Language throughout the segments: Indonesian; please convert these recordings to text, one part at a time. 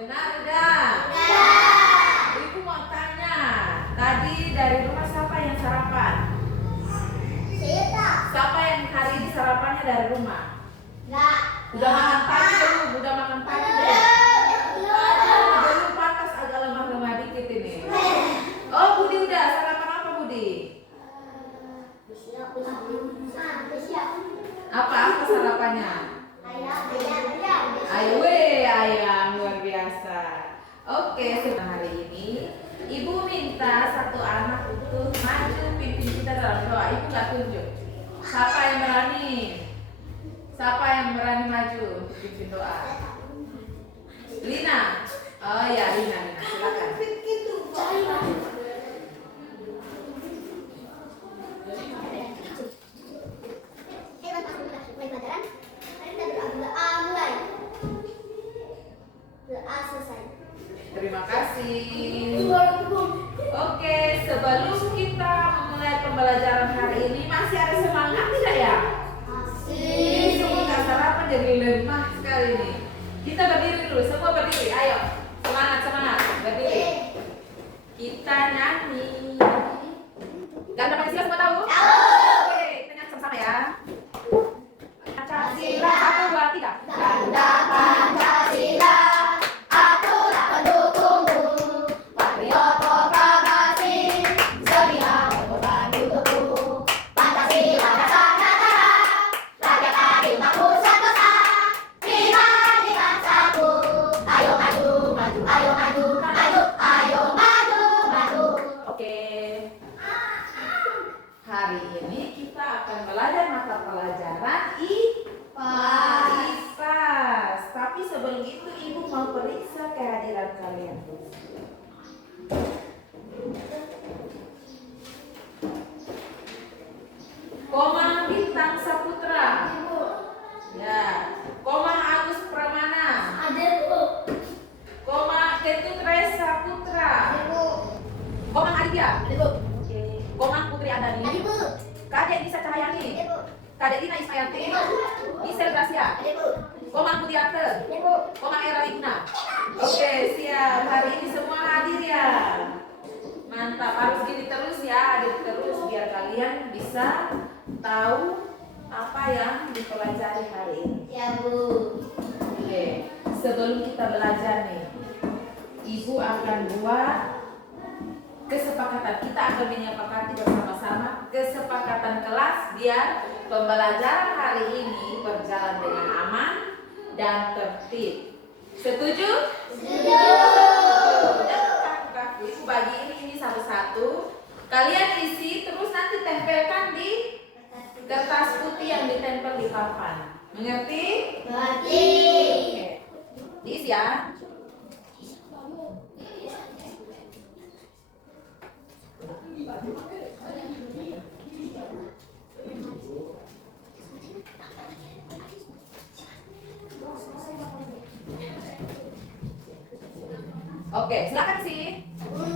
Benar udah? Ibu mau tanya, tadi dari rumah siapa yang sarapan? Siapa yang hari ini sarapannya dari rumah? Udah makan pagi belum? Udah makan pagi belum? Belum, pantas agak lemah-lemah dikit ini. Oh, Budi udah. Sarapan apa Budi? Apa sarapannya? Ayo ayam, luar biasa. Oke, hari ini Ibu minta satu anak untuk maju pimpin kita dalam doa. Ibu nggak tunjuk. Siapa yang berani? Siapa yang berani maju untuk pimpin doa? Lina. Oh ya, Lina, silakan. Terima kasih. Oke, sebelum kita memulai pembelajaran hari ini, masih ada semangat tidak ya? Ini semua sarapan jadi lemah sekali nih. Kita berdiri dulu, semua berdiri. Ayo, semangat, berdiri. Kita nyanyi. Ganda Pancasila semua tahu? Oke, kita nyanyi sama-sama ya. Pancasila, 1, 2, 3. Ganda Pancasila. Hari ini kita akan belajar mata pelajaran IPA. Tapi sebelum itu Ibu mau periksa kehadiran kalian. Komang Bintang Saputra. Ya. Komang Agus Pramana. Komang Ketut Resa Putra. Komang Aditya. Komang Putri Andani. Kadek Nisa Cahyani. Kadek Dina Ismayanti. Isel Gracia. Komang Budiarte. Komang Era Igna. Oke, siap. Hari ini semua hadir ya. Mantap, harus gini terus ya, hadir terus biar kalian bisa tahu apa yang dipelajari hari ini. Ya, Bu. Oke, sebelum kita belajar nih, Ibu akan buat kesepakatan. Kita akan menyepakati bersama-sama kesepakatan kelas biar pembelajaran hari ini berjalan dengan aman dan tertib. Setuju? Setuju. Kaku-kaku. Ibu bagi ini satu-satu. Kalian isi terus nanti tempelkan di kertas putih yang ditempel di papan. Mengerti? Mengerti. Oke. Diisi ya. Oke, silakan sih.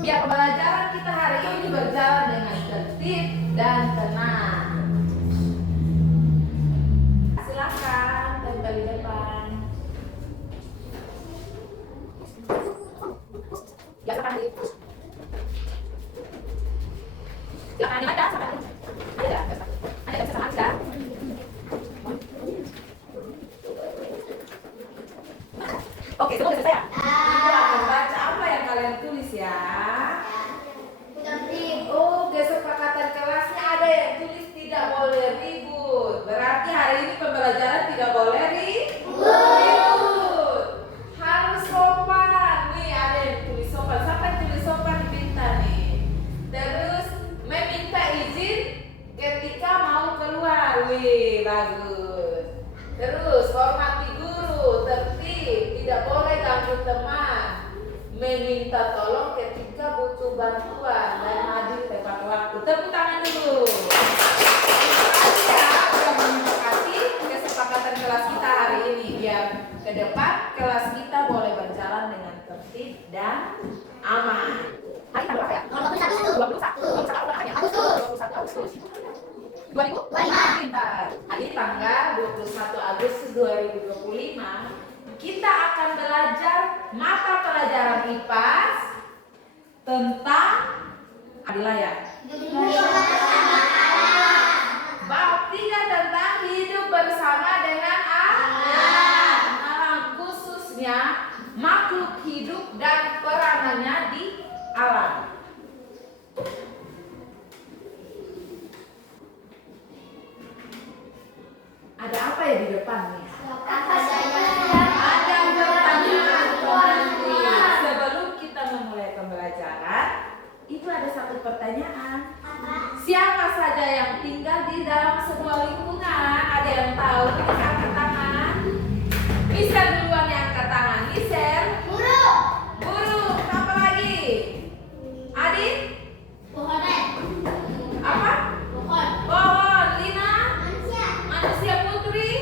Biar pembelajaran kita hari ini berjalan dengan tertib dan tenang. Silakan tempel di depan. Ya, silakan di. Silakan di mana? Silakan. Ada. Ada bisa sama aja. Oke, semua sudah selesai ya? Baca apa yang kalian tulis ya? Oh, kesepakatan kelasnya ada yang tulis tidak boleh ribut. Berarti hari ini pembelajaran tidak boleh ribut. Harus sopan. Nih ada yang tulis sopan. Siapa yang tulis sopan diminta nih. Terus meminta izin ketika mau keluar. Wih, bagus. Terus hormati guru, tertib, tidak boleh ganggu teman. Meminta tolong ketika butuh bantuan dan hadir tepat waktu. Tepuk tangan dulu. Terima kasih ya sudah menyepakati kesepakatan kelas kita hari ini biar ke depan kelas kita boleh berjalan dengan tertib dan aman. Hari tanggal berapa ya? 21 Agustus 2025. Pintar. Hari ini tanggal 21 Agustus 2025. Kita akan belajar mata pelajaran IPAS tentang Adila ya. Bab 3 tentang hidup bersama dengan alam, khususnya makhluk hidup dan peranannya di alam. Ada apa ya di depan nih? Ada pertanyaan nanti. Sebelum kita memulai pembelajaran, itu ada satu pertanyaan. Siapa saja yang tinggal di dalam sebuah lingkungan? Ada yang tahu? Bisa angkat tangan. Mister duluan yang angkat tangan. Mister. Guru. Guru. Apa lagi? Adit? Pohonan. Apa? Pohon. Pohon. Lina? Manusia. Manusia Putri?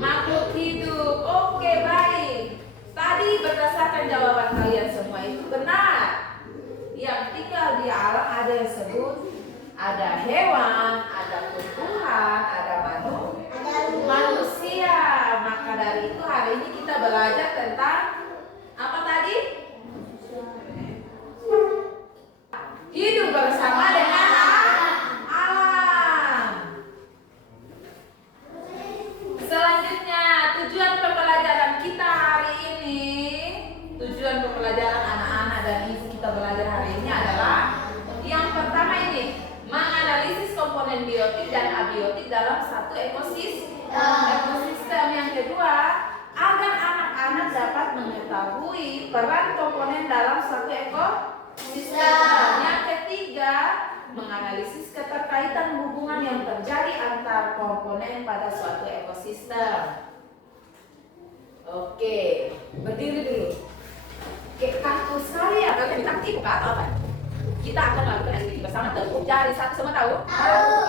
Makhluk hidup. Oke, baik. Tadi berdasarkan jawaban kalian semua itu benar. Yang tinggal di alam ada yang sebut ada hewan, ada tumbuhan, ada manusia. Maka dari itu hari ini kita belajar tentang apa tadi? Hidup bersama dengan alam. Selanjutnya, tujuan pembelajaran kita hari ini, tujuan pembelajaran anak-anak dan ibu kita belajar hari ini adalah yang pertama ini, menganalisis komponen biotik dan abiotik dalam satu ekosistem. Yang kedua, agar anak-anak dapat mengetahui peran komponen dalam satu ekosistem. Yang ketiga, menganalisis keterkaitan hubungan yang terjadi antar komponen pada suatu ekosistem. Oke, berdiri dulu. Oke, kaku sekali ya, kalian aktif atau apa? Kita akan melakukan aktivitas bersama. Tepuk jari satu, semua tahu?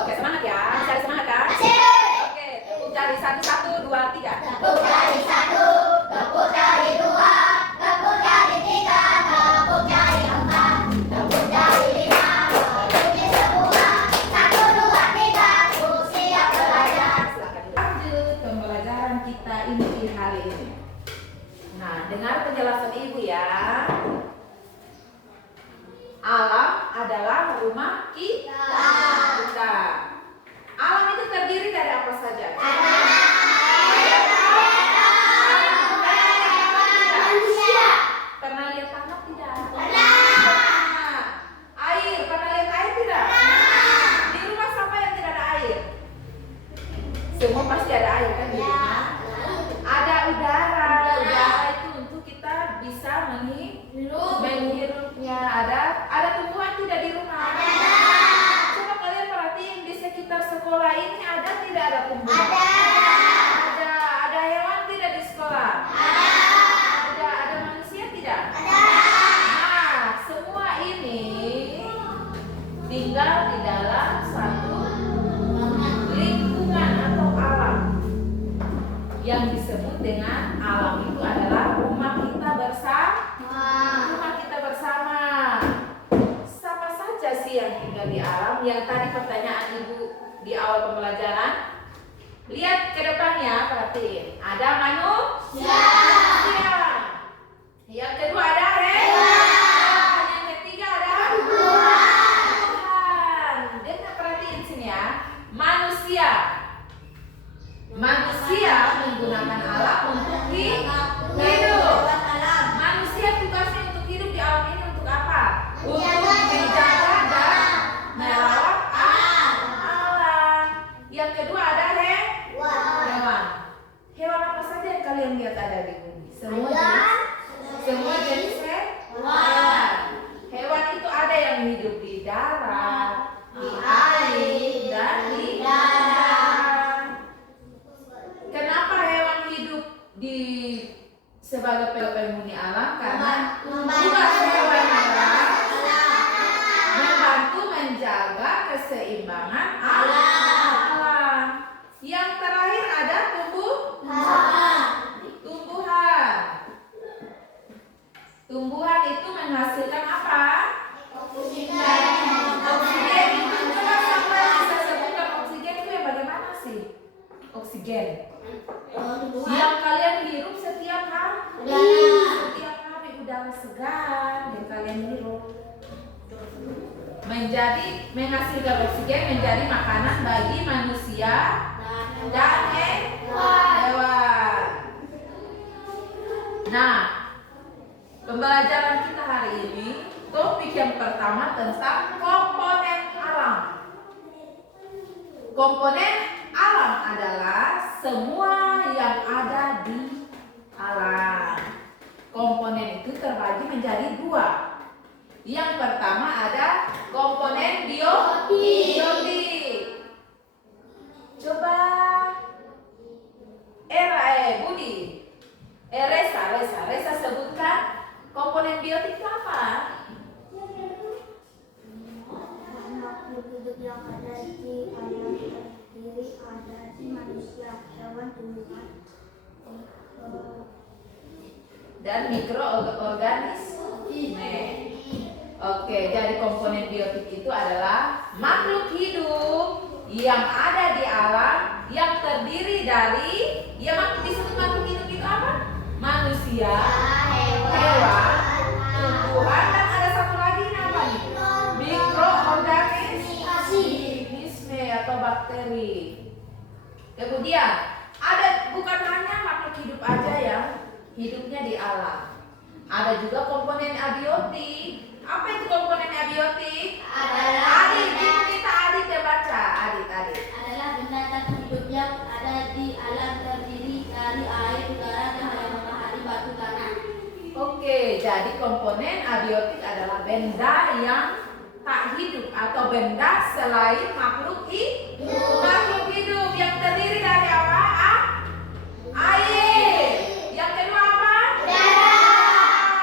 Oke, semangat ya. Cari semangat kan? Oke, tepuk jari satu, 1, 2, 3. Tepuk jari 1, tepuk jari 2, tepuk jari 3, tepuk jari 4, tepuk jari 5, bunyi semua. 1, 2, 3, siap belajar. Lanjut pembelajaran kita ini di hari ini. Nah, dengar penjelasan ibu ya. Alam adalah rumah kita. Alam itu terdiri dari apa saja? Manusia. Pernah lihat tanah tidak? Pernah. Air, pernah lihat air tidak? Di rumah siapa yang tidak ada air? Semua pasti ada air kan di rumah? Ada udara. Udara itu untuk kita bisa menghirupnya. Ada tumbuhan tidak di rumah? Coba kalian perhatiin di sekitar sekolah ini ada tidak ada tumbuhan? Ada hewan tidak di sekolah? Ada manusia tidak? Nah, semua ini tinggal di dalam satu lingkungan atau alam yang disebut dengan alam itu adalah rumah kita bersama. Rumah kita bersama. Siapa saja sih yang tinggal di alam? Yang tadi pertanyaan ibu di awal pembelajaran. Lihat ke depannya, perhatiin. Ada manusia. Yang kedua ada hewan. Yang ketiga ada Tuhan. Dengar, perhatiin sini ya. Manusia menggunakan alam untuk hidup. Manusia tugasnya untuk hidup di alam ini untuk apa? Untuk menjaga dan merawat alam. Yang kedua ada hewan. Hewan apa saja yang kalian lihat ada di bumi? Semua jenis hewan. Hewan itu ada yang hidup di darat, di air, dan di darat. Kenapa hewan hidup di sebagai penghuni alam? Karena tugas hewan adalah membantu menjaga keseimbangan alam. Yang terakhir ada tumbuhan. Tumbuhan itu menghasilkan apa? Oksigen. Itu coba siapa yang bisa sebutkan oksigen itu yang bagaimana sih? Oksigen yang kalian hirup setiap hari. menghasilkan oksigen menjadi makanan bagi manusia dan hewan. Nah, pembelajaran kita hari ini, topik yang pertama tentang komponen alam. Komponen alam adalah semua yang ada di alam. Komponen itu terbagi menjadi dua. Yang pertama ada komponen biotik. Coba Budi, Resa sebutkan komponen biotik itu apa? Makhluk hidup yang ada di alam terdiri ada di manusia, hewan, tumbuhan, Dan mikroorganisme. Oke, jadi komponen biotik itu adalah makhluk hidup yang ada di alam yang terdiri dari disebut makhluk hidup itu apa? Manusia, hewan, tumbuhan, dan ada satu lagi apa nih? Mikroorganisme atau bakteri. Kemudian ada bukan hanya makhluk hidup aja yang hidupnya di alam. Ada juga komponen abiotik. Apa itu komponen abiotik? Adit yang baca. Adit. adalah benda tak hidup yang ada di alam terdiri dari air, udara, cahaya matahari, batu, tanah. Oke, jadi komponen abiotik adalah benda yang tak hidup atau benda selain makhluk hidup. Makhluk hidup yang terdiri dari apa? Air. Yang kedua apa? Udara.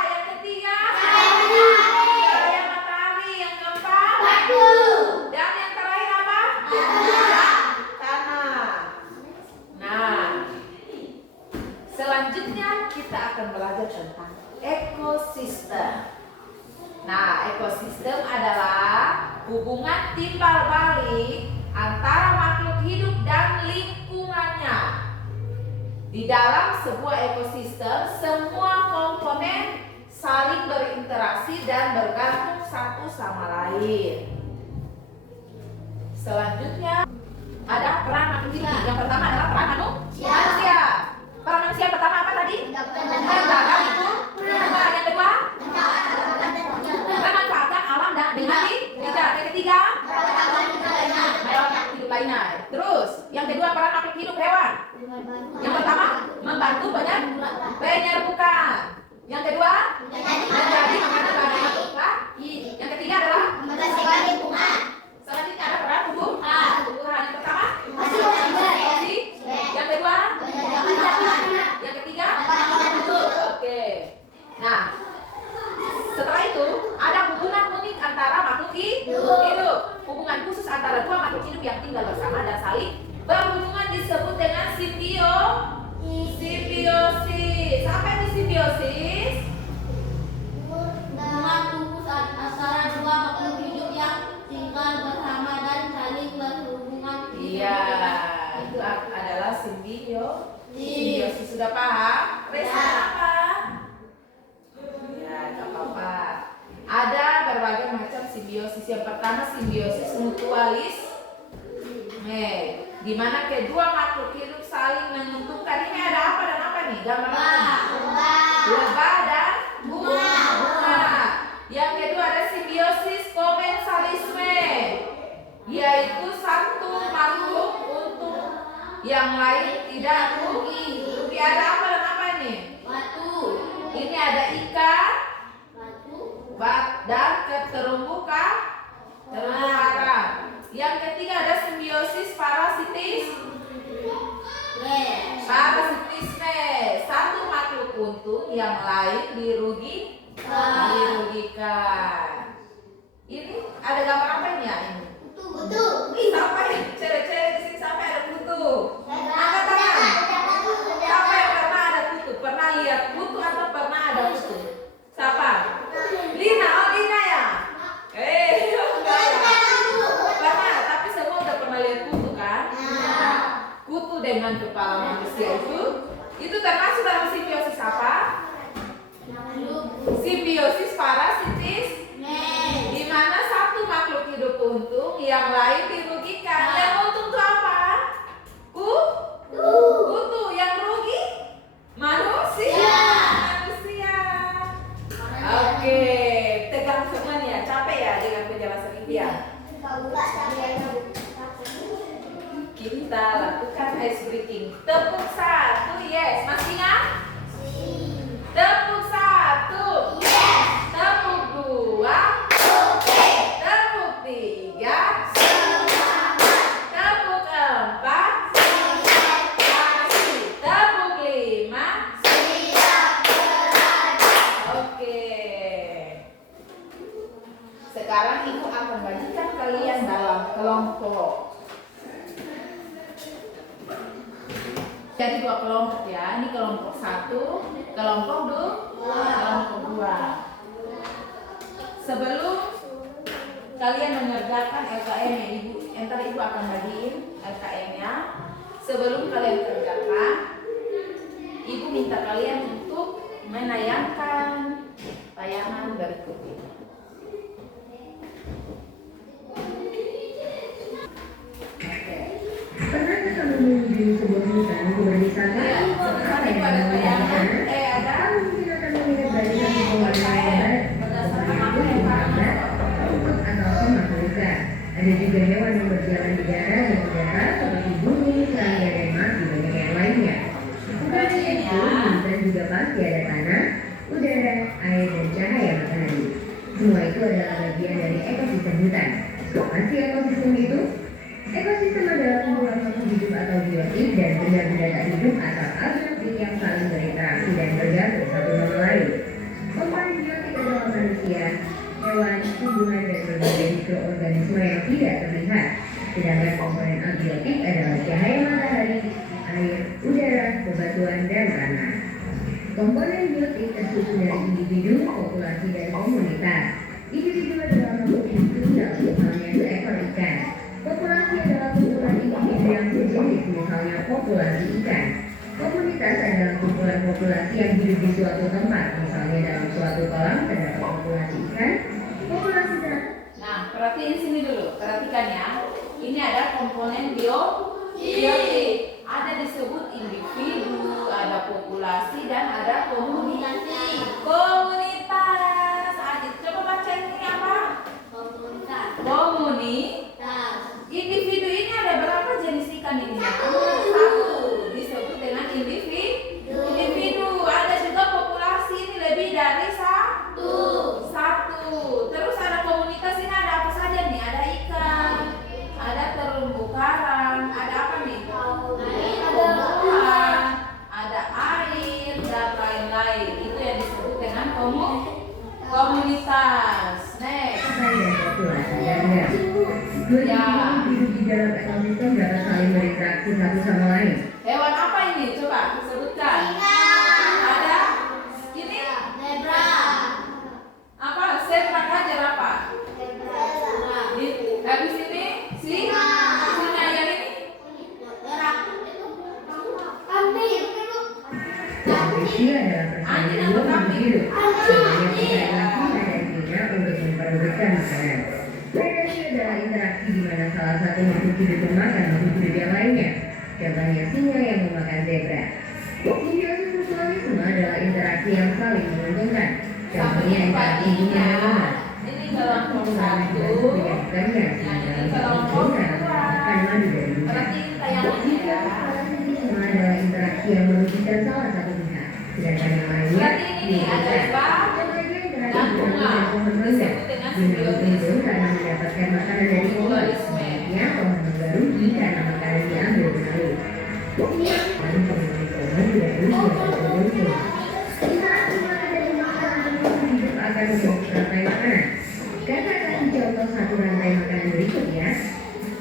Yang ketiga? Cahaya matahari. Yang keempat? Batu. Dan yang terakhir apa? Tanah. Nah, selanjutnya kita akan belajar tentang ekosistem. Nah, ekosistem adalah hubungan timbal balik antara makhluk hidup dan lingkungannya. Di dalam sebuah ekosistem, semua komponen saling berinteraksi dan bergantung satu sama lain. Selanjutnya ada peran makhluk hidup. Yang pertama adalah peran manusia. Peran manusia pertama apa tadi? Menjaga lingkungan. Yang kedua, memanfaatkan alam dan dengan bijak. Yang ketiga, merawat hidup lainnya. Terus, yang kedua peran makhluk hidup hewan. Yang pertama, membantu penyerbukan. Yang kedua, menjadi makanan bagi makhluk lain. Yang ketiga adalah Membersihkan lingkungan. selanjutnya ada peran tumbuhan. Yang pertama, oksi. Yang kedua, yang ketiga, oke. Nah, setelah itu ada hubungan unik antara makhluk hidup. Hubungan khusus antara dua makhluk hidup yang tinggal bersama dan saling berhubungan disebut dengan simbiosis. Apa itu simbiosis? Hubungan khusus antara dua makhluk hidup yang tinggal bersama dan saling berhubungan. Iya, itu adalah simbiosis. Sudah paham? Resa apa? Ya, nggak apa-apa. Ada berbagai macam simbiosis. Yang pertama simbiosis mutualis. Di mana kedua makhluk hidup saling menguntungkan. Ini ada apa dan apa nih? Gambar apa? Lebah dan bunga. Yang kedua ada simbiosis komensalisme, yaitu satu makhluk untuk yang lain tidak rugi. Ada apa dan apa nih? Batu. Ini ada ikan Batu. dan terumbu karang. Yang ketiga ada simbiosis parasitisme. Satu makhluk untung yang lain dirugikan. Ini ada gambar apa ini ya ini? Kutu. Sampai cewek-cewek di sini sampai ada kutu. Angkat tangan. Siapa yang pernah ada kutu? Pernah lihat kutu atau pernah ada kutu? Siapa? Lina, Lina ya? Enggak ya? Pernah, tapi semua udah pernah lihat kutu kan? Kutu dengan kepala manusia itu termasuk dalam simbiosis apa? Simbiosis parasitisme, di mana satu makhluk hidup kelompok. Jadi 2 kelompok ya. Ini kelompok 1, kelompok 2. Sebelum kalian mengerjakan LKM ya Ibu, entar Ibu akan bagiin LKM-nya. Sebelum kalian kerjakan, Ibu minta kalian untuk menayangkan tayangan berikut ini. Pernahkah kamu mengunjungi sebuah hutan untuk berwisata? Ya, Apa yang ada kamu tayangan, lakukan? ada Kamu mungkin akan melihat barisan pepohonan yang lebat, berdasarkan apa pohon yang yang kamu lambat, rumput atau makhluk. Ada juga hewan yang berjalan di darat dan udara seperti burung, serangga, dan masih banyak yang lainnya. Bukan hanya itu, hutan juga pasti ada tanah, udara, air, dan cahaya matahari. Semua itu adalah bagian dari ekosistem hutan. Apa sih ekosistem itu? Ekosistem adalah kumpulan makhluk hidup atau biotik dan benda-benda tak hidup atau abiotik yang saling berinteraksi dan bergantung satu sama lain. Komponen biotik adalah manusia, hewan, tumbuhan, dan berbagai mikroorganisme yang tidak terlihat. Sedangkan komponen abiotik adalah cahaya matahari, air, udara, bebatuan, dan tanah. Komponen biotik tersusun dari individu, populasi, dan komunitas. Individu adalah makhluk hidup tunggal, misalnya seekor ikan. Populasi adalah kumpulan individu yang sejenis, misalnya populasi ikan. Komunitas adalah kumpulan populasi yang hidup di suatu tempat, misalnya dalam suatu kolam terdapat populasi ikan. Populasi dan Nah, perhatiin sini dulu, perhatikan ya. Ini ada komponen biotik. Ada disebut individu, ada populasi, dan ada komunitas. Adik, coba baca ini apa? Individu ini ada berapa jenis ikan ini? Satu, disebut dengan individu. Ada juga populasi ini lebih dari satu. Terus ada komunitas ini ada apa saja nih? Ada ikan, ada terumbu karang, ada apa nih? Tumbuhan, ada air dan lain-lain. Itu yang disebut dengan komunitas. Next. dan populasi ganda. Dua individu hidup di dalam ekosistem dapat saling berinteraksi satu sama lain. Hewan apa ini? Coba sebutkan. Ada ini apa? Zebra kah jerapah? Habis ini singa yang ini. Manusia adalah persaingan dua makhluk hidup. Sebenarnya interaksi dan dirinya untuk memperebutkan makanan. Predasi adalah interaksi di mana salah satu makhluk hidup memakan makhluk hidup yang lainnya. Contohnya singa yang memakan zebra. Simbiosis mutualisme adalah interaksi yang saling menguntungkan. Contohnya interaksi bunga dan bunga. Ini kelompok satu. Menyatukannya Ini kelompok dua. makan madu dari bunga. Perhatiin tayangannya ya. Semua adalah interaksi yang merugikan salah satu pihak, sedangkan yang lainnya Berarti ini ada lebah dan bunga. Disebut dengan simbiosis. karena mendapatkan makanan dari pohon. Sebaliknya pohon juga rugi karena makanan diambil beralih. Lalu pemilik pohon tidak rugi atau untung. Interaksi makanan dari makanan makhluk hidup akan membentuk rantai makanan. Katakan contoh satu rantai makanan berikut ya.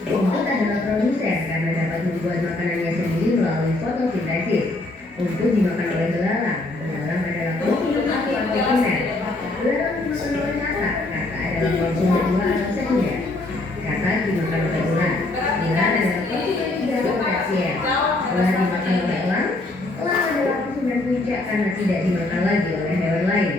Rumput adalah produsen karena dapat membuat makanannya sendiri melalui fotosintesis untuk dimakan oleh belalang. Belalang adalah konsumen atau konsumen. Belalang dimakan oleh kata. Kata adalah konsumen dua atau sekunder. Kata dimakan oleh ular. Ular adalah konsumen tiga atau tersier. Ular dimakan oleh elang. Elang adalah konsumen puncak karena tidak dimakan lagi oleh hewan lain.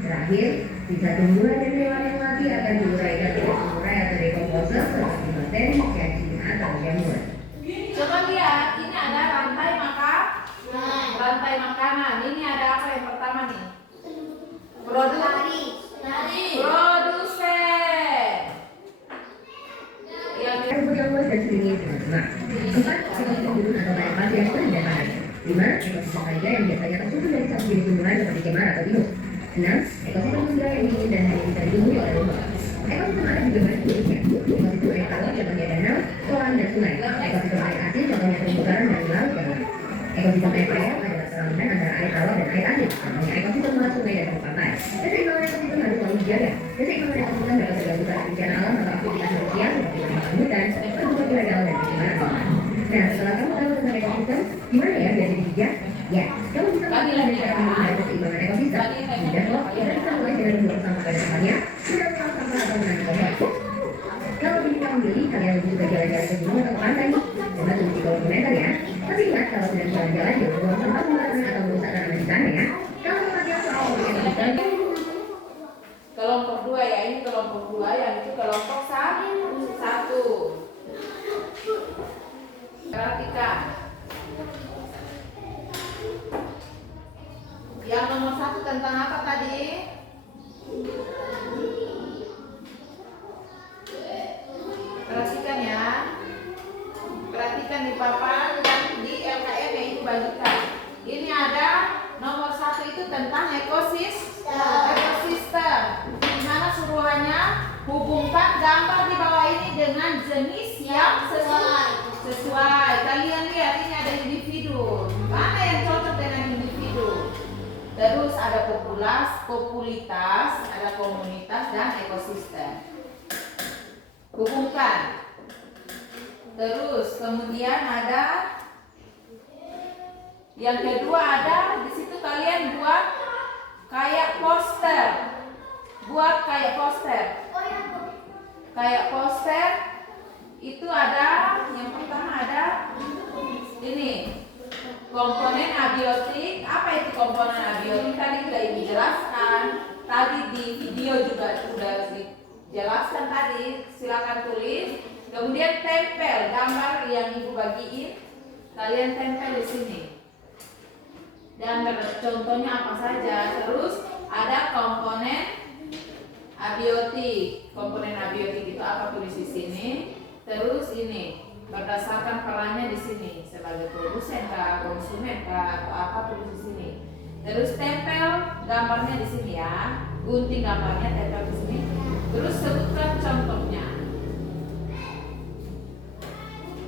Terakhir, sisa tumbuhan dan hewan yang mati akan diuraikan oleh pengurai atau dekomposer seperti bakteri, cacing, atau jamur. Coba lihat, ini ada rantai makanan. Ini ada apa yang pertama nih? Produsen. Rumput yang luas dan seringnya semak. 4. Ekosistem gunung atau padang pasir yang sering dan panas. 5. Ekosistem taiga yang biasanya tersusun dari satu jenis tumbuhan seperti cemara atau pinus. 6. Ekosistem tundra yang dingin dan hanya bisa ditemui oleh lumut. Ekosistem air juga banyak jenisnya. Ekosistem air tawar contohnya danau, kolam, dan sungai. Ekosistem air asin contohnya terumbu karang dan laut yang luas. Ekosistem air payau adalah peralihan antara air tawar dan air asin. Contohnya ekosistem luas sungai dan tepi pantai. Keseimbangan ekosistem harus selalu dijaga. Keseimbangan ekosistem dapat terganggu karena bencana alam atau aktivitas manusia seperti pembukaan hutan, tadi? Perhatikan ya. Perhatikan di papan dan di LKM yang ibu bagikan. Ini ada nomor 1 itu tentang ekosistem. Di mana suruhannya hubungkan gambar di bawah ini dengan jenis yang sesuai. Kalian lihat ini ada individu. Mana yang cocok dengan individu? Terus ada populitas, ada komunitas dan ekosistem. Hubungkan. Terus kemudian ada yang kedua, ada di situ kalian buat kayak poster. Kayak poster itu ada yang pertama ada ini komponen abiotik. Apa itu komponen abiotik? Tadi sudah ibu jelaskan. Tadi di video juga sudah dijelaskan tadi. Silakan tulis. Kemudian tempel gambar yang ibu bagiin. Kalian tempel di sini. Dan contohnya apa saja. Terus ada komponen abiotik. Komponen abiotik itu apa, tulis di sini. Terus ini berdasarkan perannya di sini sebagai produsen kah, konsumen kah, atau apa, tulis di sini. Terus tempel gambarnya di sini ya. Gunting gambarnya, tempel di sini. Terus sebutkan contohnya.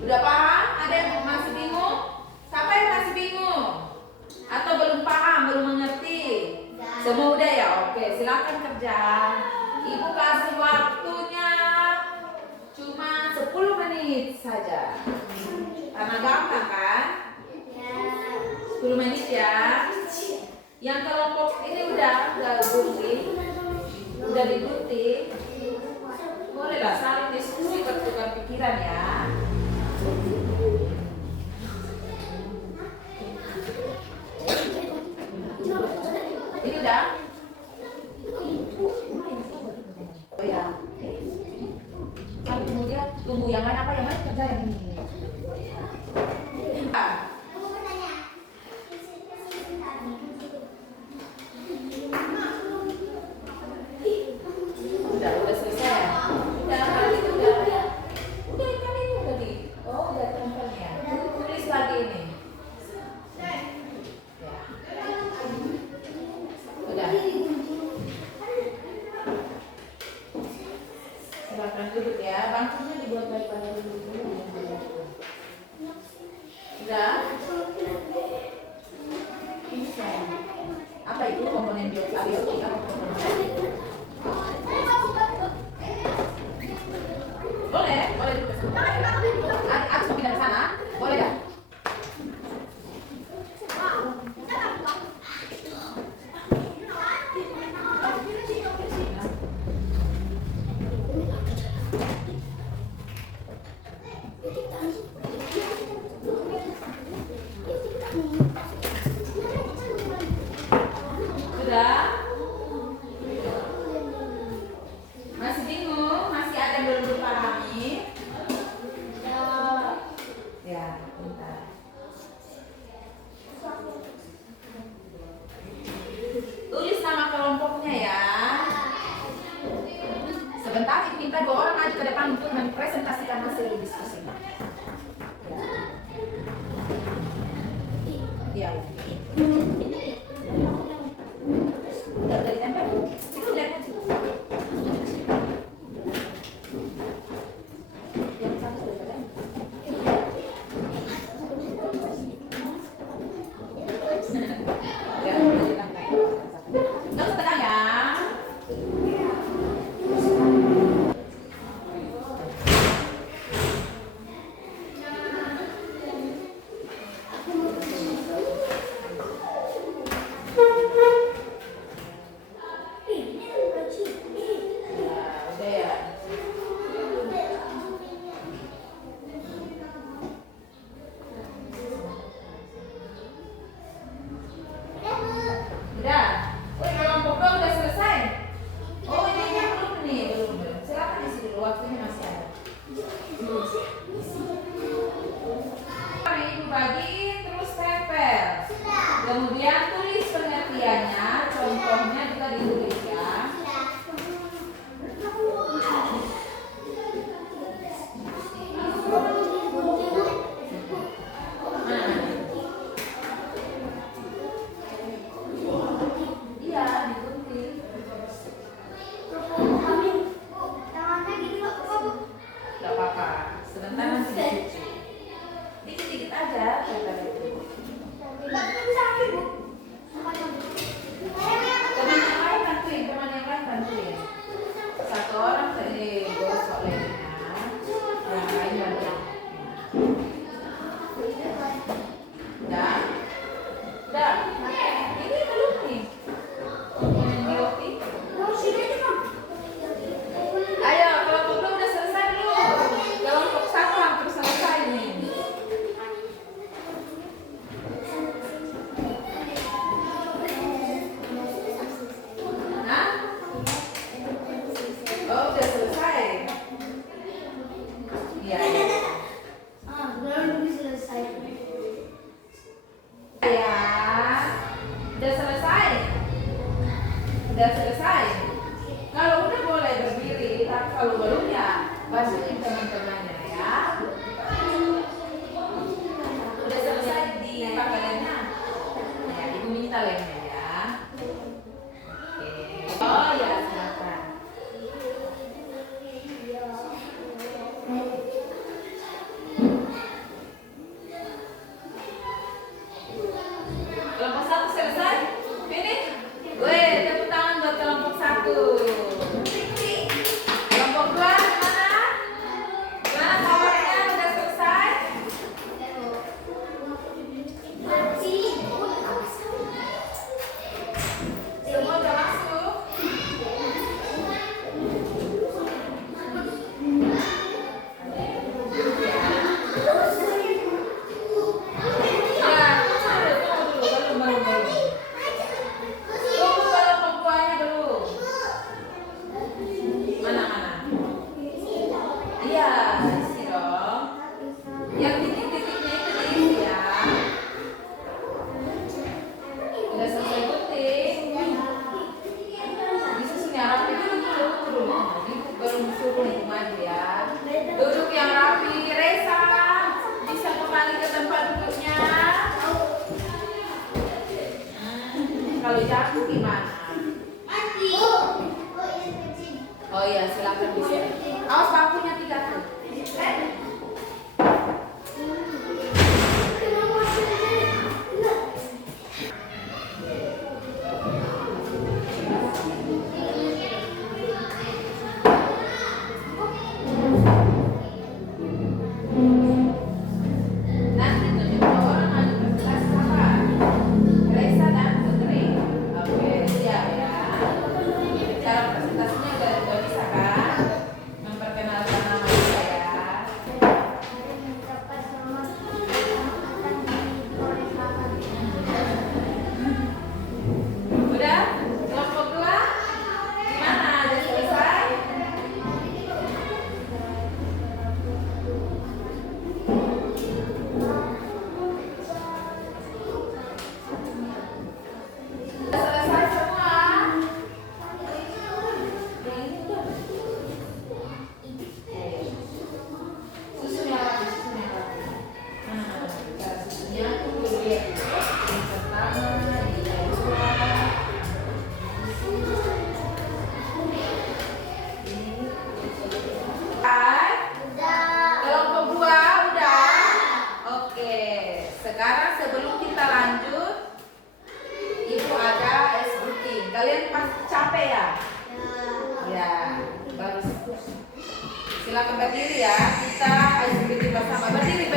Udah paham? Ada yang masih bingung? Siapa yang masih bingung? Atau belum paham, belum mengerti? Semua udah ya? Oke, silakan kerja. Ibu kasih waktunya cuma 10 menit saja. Karena gampang kan? 10 menit ya. Yang kelompok ini udah gunting, udah digunting. Bolehlah saling diskusi, bertukar pikiran ya. Ini udah? Oh ya. Kemudian tunggu yang lain, apa yang lain kerja yang ini. Udah selesai. Udah kali itu udah kali ini udah di. Oh, udah tempelnya. Tulis lagi ini. Udah. Silakan duduk ya. Bangkunya dibuat baik-baik dulu. Udah. Bisa. Apa itu komponen abiotik? Boleh duduk ke sana. Aku mau pindah ke sana. Boleh dah. Sudah? Masih bingung? Masih ada yang belum dipahami? Ya, bentar. Tulis nama kelompoknya ya. Sebentar, minta 2 orang maju ke depan untuk mempresentasikan hasil diskusinya. Ya. Udah ditempel? Itu udah kan? Yang satu sudah kan? Ya, udah ditempel. Nggak usah tegang ya. Udah selesai. Kalau udah boleh berdiri, tapi kalau belum ya bantuin teman-temannya ya. Udah selesai dipakai lemnya. Ya, ibu minta lemnya ya. Oke. Oh ya, silakan. Kelompok satu selesai? Finish? Weh, tepuk tangan buat kelompok satu. Kelompok dua gimana? Gimana kabarnya? Udah selesai? Semua udah masuk? Ya, tunggu dulu, belum. Tunggu kelompok duanya dulu. Mana? Iya, isi dong. Yang titik-titiknya itu diisi ya. Udah selesai gunting. Disusunnya rapi dulu. Baru disuruh maju ya. Duduk yang rapi. Reza, bisa kembali ke tempat duduknya. Kalau jatuh gimana? Oh iya, silakan bisa. Awas bangkunya 3 tuh. Nanti tunjuk 2 orang maju presentasi apa? Reza dan Putri. Oke, siap ya. Cara presentasinya udah bisa kan? Memperkenalkan nama saya. Udah? Kelompok 2? Gimana? Udah selesai? Udah selesai semua? Susunnya rapi. Cara susunnya dulu lihat. Yang pertama, yang kedua. Hai. Kelompok 2 udah? Oke. Sekarang sebelum kita lanjut, Ibu ada es booking. Kalian pasti capek ya? Ya, baru. Silakan berdiri ya. Kita es booking bersama. Berdiri.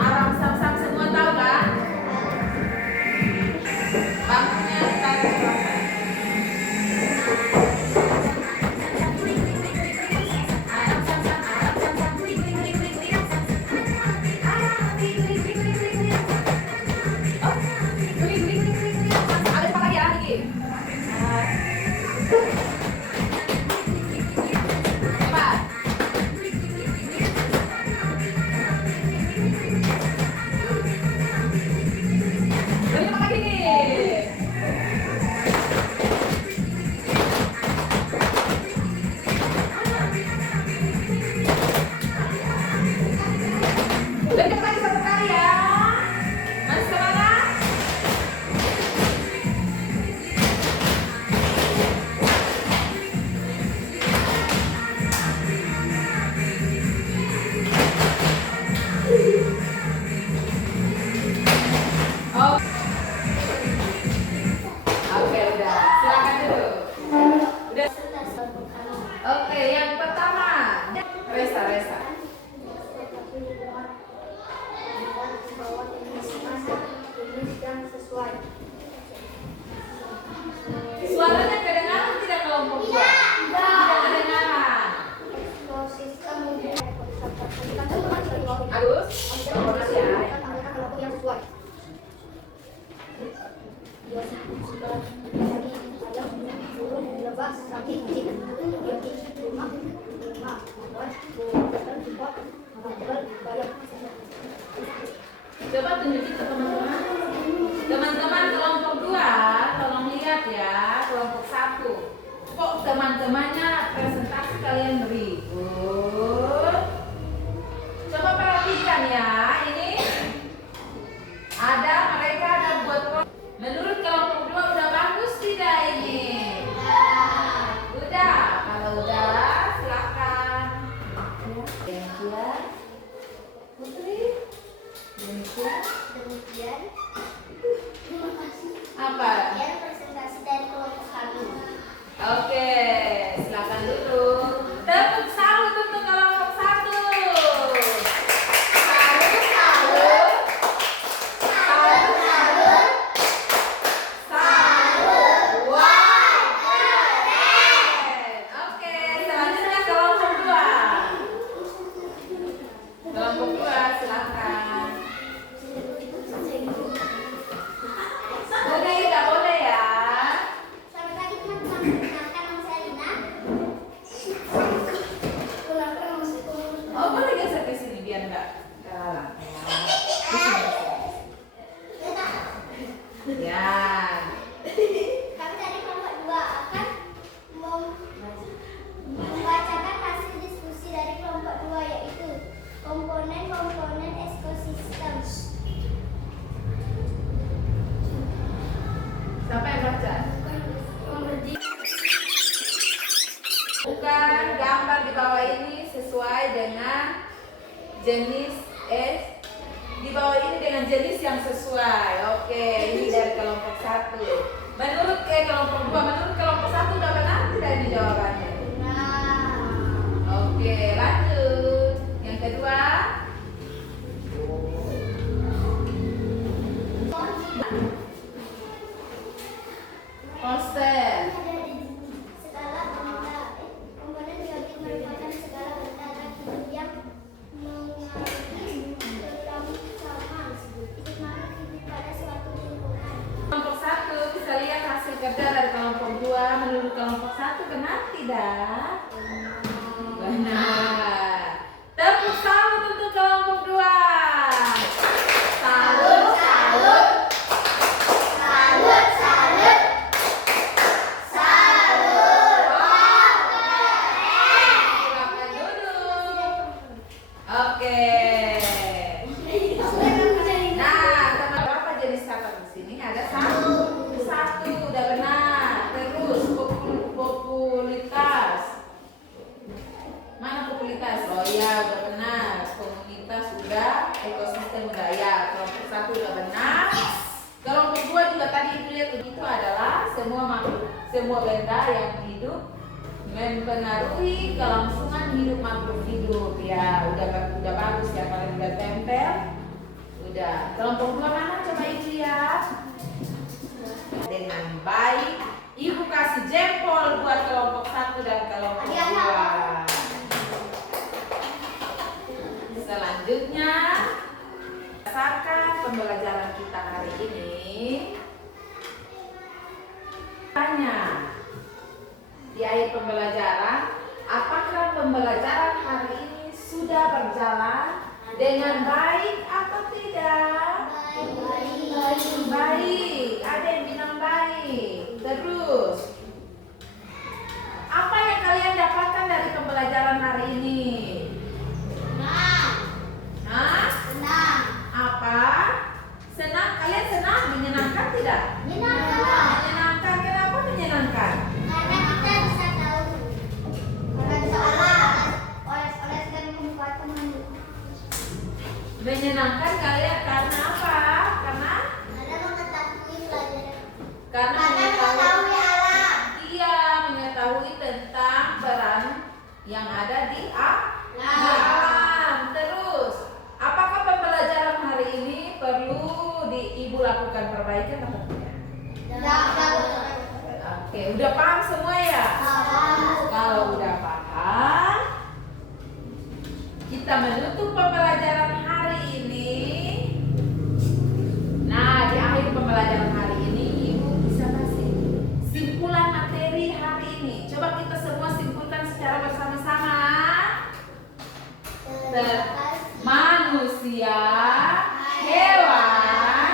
Aram sam semua tahu kan? Bangkunya ditarik ke belakang. Ada apa lagi lagi? Cepat. Beri apa lagi nih? Beri apa lagi satu kali ya? Masih semangat? Oh. Oke, udah. Silakan dulu. Udah. Oke, yang pertama. Reza. Suaranya kedengaran tidak kelompok 2? Tidak kedengaran. Agus, informasi ya. Coba tunjukin ke teman-teman. kok teman-temannya presentasi kalian berikut. Coba perhatikan ya, ini mereka ada buat menurut kelompok 2 udah bagus tidak ini? Udah, kalau udah silakan. Demikian, Putri. Demikian. Terima kasih. Apa? Sekian presentasi dari kelompok kami. Oke, silakan duduk. Tepuk salut untuk kelompok 1. Salut, salut. Salut, salut. Salut. Wah, keren. Oke, selanjutnya kelompok 2. Kelompok 2, silakan. Udah, nggak boleh ya. Selamat pagi teman-teman. Perkenalkan nama saya Lina. Perkenalkan nama saya Kumul. Oh, boleh geser ke sini biar nggak kalah. Ya. Kami dari kelompok 2 akan membacakan hasil diskusi dari kelompok 2 yaitu komponen-komponen ekosistem. Siapa yang baca? Bukan, gambar di bawah ini sesuai dengan jenis di bawah ini dengan jenis yang sesuai. Oke, ini dari kelompok 1. Menurut kelompok 2, menurut kelompok 1 udah benar tidak ini jawabannya? Oke, lanjut. Yang kedua. Poster. Skala benda. Komponen biologis merupakan skala benda yang mengalami dalam sama ikut makhluk hidup pada suatu lingkungan. Kelompok 1 bisa lihat hasil kerja dari kelompok 2. Menurut kelompok 1 benar tidak? Benar. Tepuk salut untuk kelompok 2. Salut, salut. Salut, salut. Salut. Silakan duduk. Oke. Nah, teman berapa jenis kata di sini? Ada satu. Udah benar. Terus populitas. Mana populitas? Oh iya, udah benar. Komunitas udah, ekosistem udah ya. Kelompok 1 udah benar. Kelompok 2 juga tadi itu lihat itu adalah semua makhluk, semua benda yang hidup mempengaruhi kelangsungan hidup makhluk hidup. Ya, udah bagus ya, kalian udah tempel. Udah. Kelompok 2 mana? Coba ibu lihat. Dengan baik, ibu kasih jempol buat kelompok 1 dan kelompok 2. Selanjutnya, berdasarkan pembelajaran kita hari ini, tanya di akhir pembelajaran, apakah pembelajaran hari ini sudah berjalan dengan baik atau tidak? Baik. Ada yang bilang baik. Terus, apa yang kalian dapatkan dari pembelajaran hari ini? Hah? Apa? Senang? Kalian senang? Menyenangkan tidak? Menyenangkan. Kenapa menyenangkan? Karena kita bisa tahu oles-oles dan membuat teman. Menyenangkan kalian karena apa? Karena Mengetahui pelajaran. Karena Mengetahui alam. Iya, mengetahui tentang peran yang ada di alam. Terus, apakah pembelajaran hari ini perlu ibu lakukan perbaikan atau tidak? Oke, udah paham semua ya? Kalau udah paham, kita menutup pembelajaran hari ini. Nah, di akhir pembelajaran hari ini, ibu bisa kasih simpulan materi hari ini. Coba kita semua simpulkan secara bersama-sama. Manusia, hewan,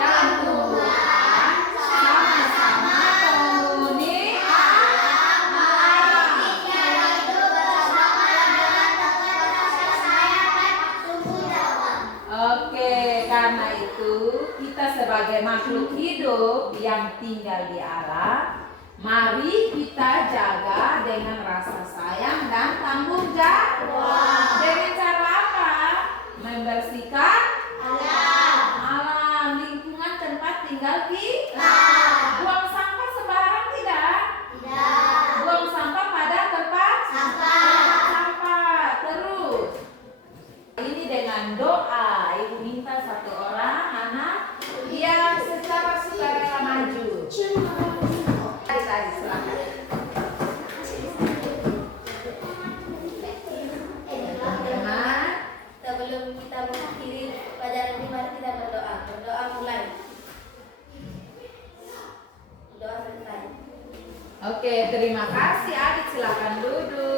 dan tumbuhan sama-sama penghuni alam. sebagai makhluk hidup yang tinggal di alam, mari kita jaga dengan rasa sayang dan tanggung jawab. Dengan cara apa? Membersihkan alam, lingkungan tempat tinggal kita. Buang sampah sembarang tidak? Buang sampah pada tempat sampah. Terus ini dengan doa, ibu minta satu orang anak yang secara sukarela maju. Tadi silakan. Teman-teman, Sebelum kita mengakhiri pelajaran ini, mari kita berdoa. Berdoa mulai. Doa selesai. oke, terima kasih adik, silakan duduk.